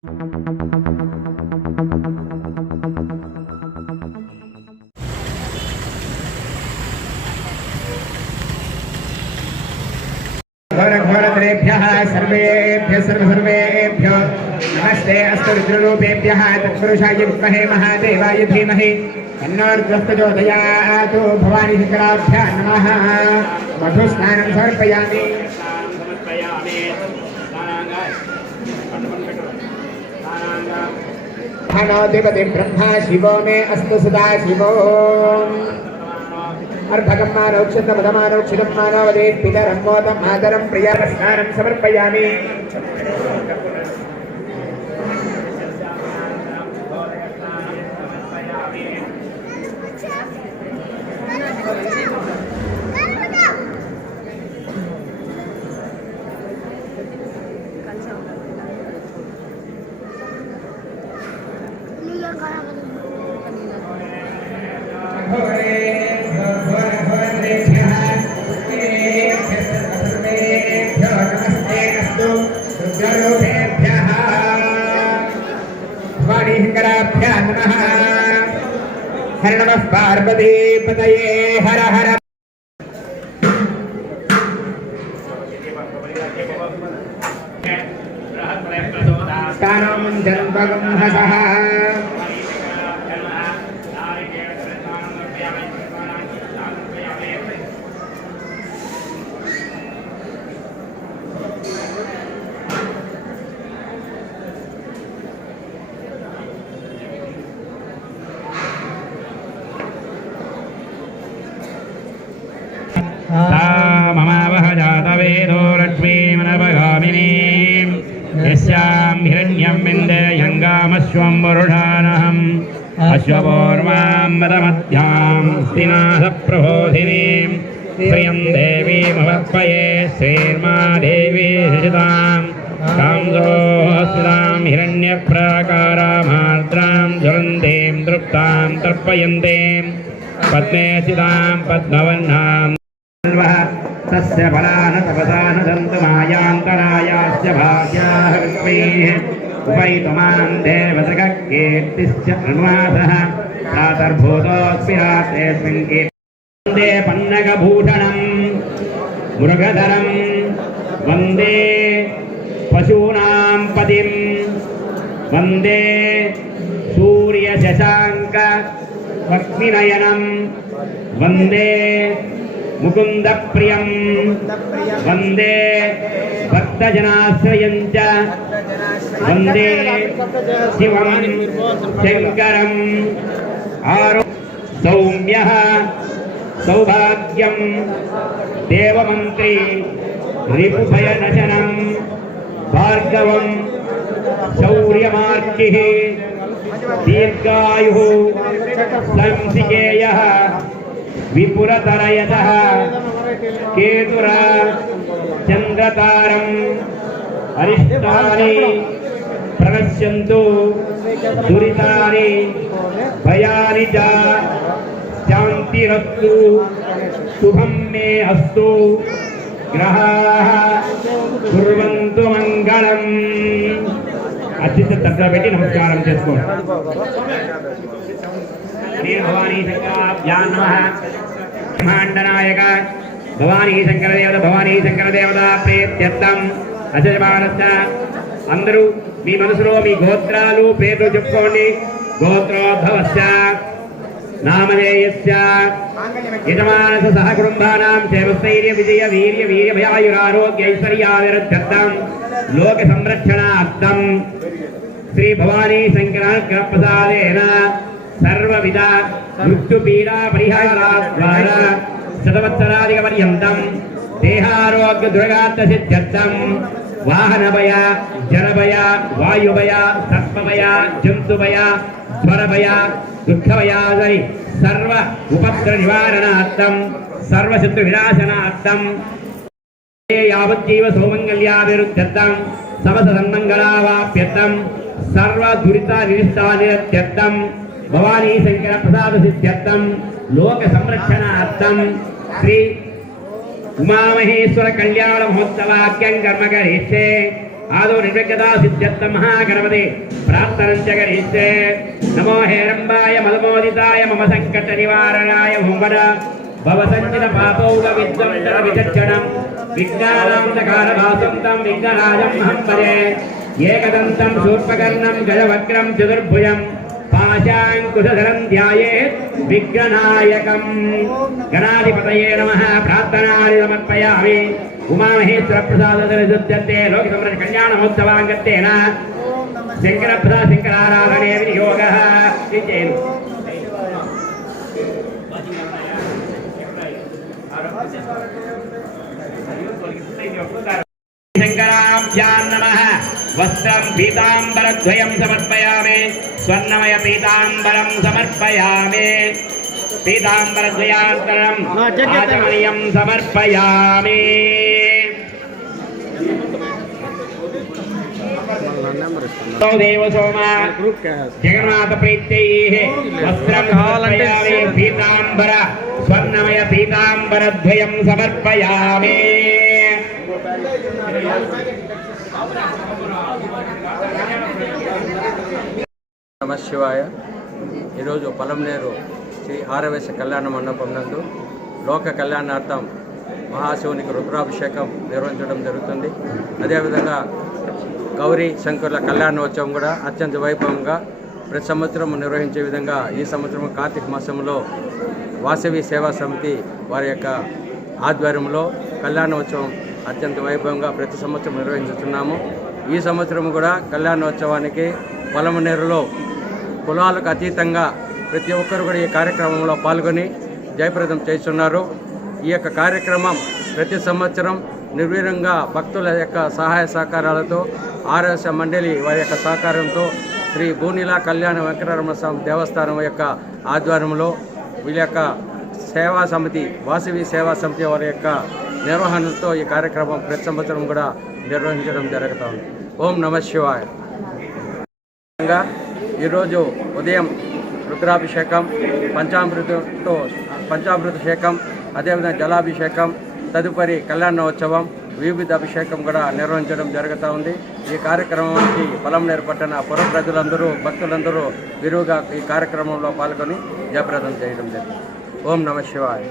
घोरघोरतरेभ्यः सर्वेभ्यः सर्वेभ्यो नमस्ते अस्तु रुद्ररूपेभ्यः तत्पुरुषाय विद्महे महादेवाय धीमहि तन्नो रुद्रः प्रचोदयात्। भवानी शंकराभ्यां नमः। मधुस्नानं समर्पयामि। देवते ब्रह्मा शिवो मे अस्तु सदा शिवो अर्भकं मानोक्षितं मदमानोक्षितं मानवदेत् पितरं मोदं आदरं प्रियस्नानं समर्पयामि। शंकराभ्यां नमः। हर नमः पार्वती पतये हर हर। कानं जन्मगं हसः ममावह जातवेदो लक्ष्मीमनपगामिनीं यस्यां हिरण्यं विन्देयङ्गामश्वं वरुषानहम् अश्वपूर्वां मदमध्यां स्तिनाथप्रबोधिनीं श्रियं देवीमवत्पये श्रीर्मा देवी हृषितां कांसोऽस्मितां हिरण्यप्राकारामार्द्रां ज्वलन्तीं तृप्तां तर्पयन्तीं पद्मे स्थितां पद्मवर्णां तस्य फलान तपसान दन्तु मायान्तरायाश्च भाग्याः विश्वैः उपैतुमां देवसखकीर्तिश्च अनुवासः प्रातर्भूतोऽस्मिन् कीर्तन्ते पन्नगभूषणं मृगधरं वन्दे पशूनां पतिं वन्दे सूर्यशशाङ्क पक्ष्मिनयनं वन्दे मुकुंद प्रियं वंदे भक्तजनाश्रयं च वंदे शिवं शंकरं सौम्यः सौभाग्यं देवमंत्री रिपुभयनशनं भार्गवं शौर्यमार्किः दीर्घायुः संसिकेयः विपुरतरयतः केतुरा चंद्रतारम् अरिष्टानि प्रणश्यन्तु दुरितानि भयानि च शान्तिरस्तु शुभं मे अस्तु ग्रहाः कुर्वन्तु मंगलम्। अच्युत तत्र పెట్టి నమస్కారం చేసుకోండి। भवानी शंकराभ्यां नमः। ब्रह्मांडनायक भवानी शंकर देवता प्रेत्यर्थं అజమానస్య అందరూ మీ మనసులో మీ గోత్రాలు పేర్లు చెప్పుకోండి। గోత్రోద్భవస్య నామధేయస్య యజమానస సహ కుటుంబానాం క్షేమస్థైర్య విజయ వీర్య వీర్యభయాయురారోగ్య ఐశ్వర్యాభివృద్ధ్యర్థం లోక సంరక్షణార్థం శ్రీ భవానీ శంకరానుగ్రహ ప్రసాదేన सर्वविध मृत्युपीड़ा परिहाराद्वारा शतवत्सराधिक पर्यन्तं देहारोग्य दुर्गार्थ सिद्ध्यर्थं वाहनभय जलभय वायुभय सर्पभय जन्तुभय स्वरभय दुःखभयादि सर्व उपद्रव निवारणार्थं सर्वशत्रु विनाशनार्थं यावज्जीव सौमङ्गल्याभिवृद्ध्यर्थं समस्तसन्मङ्गलावाप्यर्थं सर्व दुरिता निरिष्टानिरत्यर्थं भवानी शंकर प्रसाद सिद्ध्यर्थं लोक संरक्षणार्थं श्री उमा महेश्वर कल्याण महोत्सवाख्यं कर्म करिष्ये आदौ निर्विघ्नता सिद्ध्यर्थं महागणपते प्रार्थनं च करिष्ये नमो हेरम्बाय मलमोदिताय मम सङ्कटनिवारणाय हुंवद भवसञ्चित पापौग विद्वंसन विचक्षणं विज्ञानान्तकारभासं तं विघ्नराजं अहं भजे एकदन्तं शूर्पकर्णं गजवक्त्रं चतुर्भुजं पाशाङ्कुशधरं ध्यायेत् विघ्ननायकं गणाधिपतये नमः प्रार्थनानि समर्पयामि उमामहेश्वरप्रसाददर्शुद्यते लोकसम्रक्षकल्याणमहोत्सवाङ्गत्तेन शङ्करप्रसाद शङ्कराराधने विनियोगः इत्येन शङ्कराभ्यां नमः वस्त्रं पीताम्बरद्वयं समर्पयामि स्वर्णमय पीताम्बरं समर्पयामि पीताम्बरद्वयान्तरम् आचमनीयं समर्पयामि देव सोमा जगन्नाथ प्रीत्यैः वस्त्रं समर्पयामि पीताम्बर स्वर्णमय पीताम्बरद्वयं समर्पयामि నమ శివాయ. ఈరోజు పలంనేరు శ్రీ ఆరవేశ కళ్యాణ మండపం నందు లోక కళ్యాణార్థం మహాశివునికి రుద్రాభిషేకం నిర్వహించడం జరుగుతుంది. అదేవిధంగా గౌరీ శంకరుల కళ్యాణోత్సవం కూడా అత్యంత వైభవంగా ప్రతి సంవత్సరం నిర్వహించే విధంగా ఈ సంవత్సరం కార్తీక మాసంలో వాసవి సేవా సమితి వారి యొక్క ఆధ్వర్యంలో కళ్యాణోత్సవం అత్యంత వైభవంగా ప్రతి సంవత్సరం నిర్వహించుతున్నాము. ఈ సంవత్సరం కూడా కళ్యాణోత్సవానికి పలమనేరులో కులాలకు అతీతంగా ప్రతి ఒక్కరు కూడా ఈ కార్యక్రమంలో పాల్గొని జయప్రదం చేస్తున్నారు. ఈ యొక్క కార్యక్రమం ప్రతి సంవత్సరం నిర్వీర్యంగా భక్తుల యొక్క సహాయ సహకారాలతో ఆర్ఎస్ మండలి వారి యొక్క సహకారంతో శ్రీ భూనీల కళ్యాణ వెంకటరమణ స్వామి దేవస్థానం యొక్క ఆధ్వర్యంలో వీళ్ళ యొక్క సేవా సమితి వాసవి సేవా సమితి వారి యొక్క నిర్వహణతో ఈ కార్యక్రమం ప్రతి సంవత్సరం కూడా నిర్వహించడం జరుగుతుంది. ఓం నమ శివాయ. ఈరోజు ఉదయం రుద్రాభిషేకం పంచామృతాభిషేకం అదేవిధంగా జలాభిషేకం తదుపరి కళ్యాణోత్సవం వివిధ అభిషేకం కూడా నిర్వహించడం జరుగుతూ ఉంది. ఈ కార్యక్రమానికి పలంనేరు పట్టణ పుర ప్రజలందరూ భక్తులందరూ విరివిగా ఈ కార్యక్రమంలో పాల్గొని జయప్రదం చేయడం జరిగింది. ఓం నమ శివాయ.